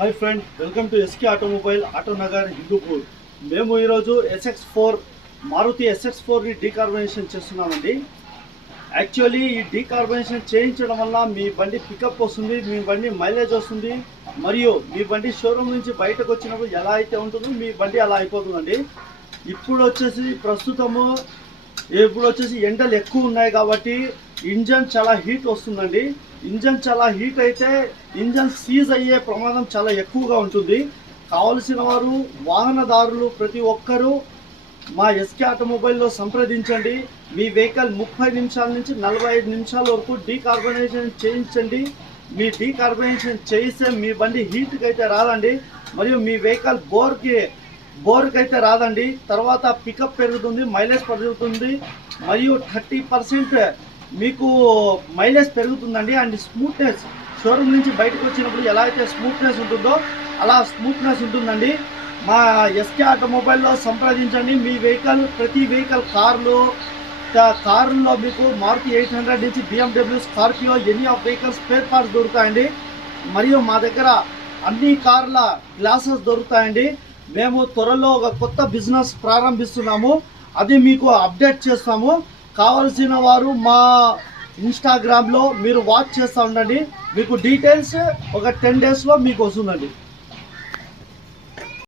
Hi friend, welcome to S K automobile Autonagar Hindupur. మేము ఈరోజు SX4 Maruti SX4ని డీకార్బొనేషన్ చేస్తున్నామండి. యాక్చువల్లీ ఈ డీకార్బొనేషన్ చేయించడం వల్ల మీ బండి పికప్ వస్తుంది, మీ బండి మైలేజ్ వస్తుంది, మరియు మీ బండి షోరూమ్ నుంచి బయటకు వచ్చినప్పుడు ఎలా అయితే ఉంటుందో మీ బండి అలా అయిపోతుందండి. ఇప్పుడు వచ్చేసి ఎండలు ఎక్కువ ఉన్నాయి కాబట్టి ఇంజన్ చాలా హీట్ వస్తుందండి. ఇంజన్ చాలా హీట్ అయితే ఇంజన్ సీజ్ అయ్యే ప్రమాదం చాలా ఎక్కువగా ఉంటుంది. కావలసిన వారు వాహనదారులు ప్రతి ఒక్కరూ మా ఎస్కే ఆటోమొబైల్లో సంప్రదించండి. మీ వెహికల్ 30 నిమిషాల నుంచి 45 నిమిషాల వరకు డీకార్బొనేషన్ చేయించండి. మీ డీకార్బొనేషన్ చేయిస్తే మీ బండి హీట్కి అయితే రాదండి, మరియు మీ వెహికల్ బోర్కి అయితే రాదండి. తర్వాత పికప్ పెరుగుతుంది, మైలేజ్ పెరుగుతుంది, మరియు 30% మీకు మైలేజ్ పెరుగుతుందండి. అండ్ స్మూత్నెస్, షోరూమ్ నుంచి బయటకు వచ్చినప్పుడు ఎలా అయితే స్మూత్నెస్ ఉంటుందో అలా స్మూత్నెస్ ఉంటుందండి. మా ఎస్కే ఆటోమొబైల్లో సంప్రదించండి. మీ వెహికల్, ప్రతి వెహికల్ కారుల్లో మీకు మారుతి 800 నుంచి BMW, Scorpio, any of vehicles spare parts దొరుకుతాయండి. మరియు మా దగ్గర అన్ని కార్ల గ్లాసెస్ దొరుకుతాయండి. మేము త్వరలో ఒక కొత్త బిజినెస్ ప్రారంభిస్తున్నాము, అది మీకు అప్డేట్ చేస్తాము. కావలసిన వారు మా ఇన్స్టాగ్రామ్లో మీరు వాచ్ చేస్తూ ఉండండి. మీకు డీటెయిల్స్ ఒక 10 డేస్లో మీకు వస్తుందండి.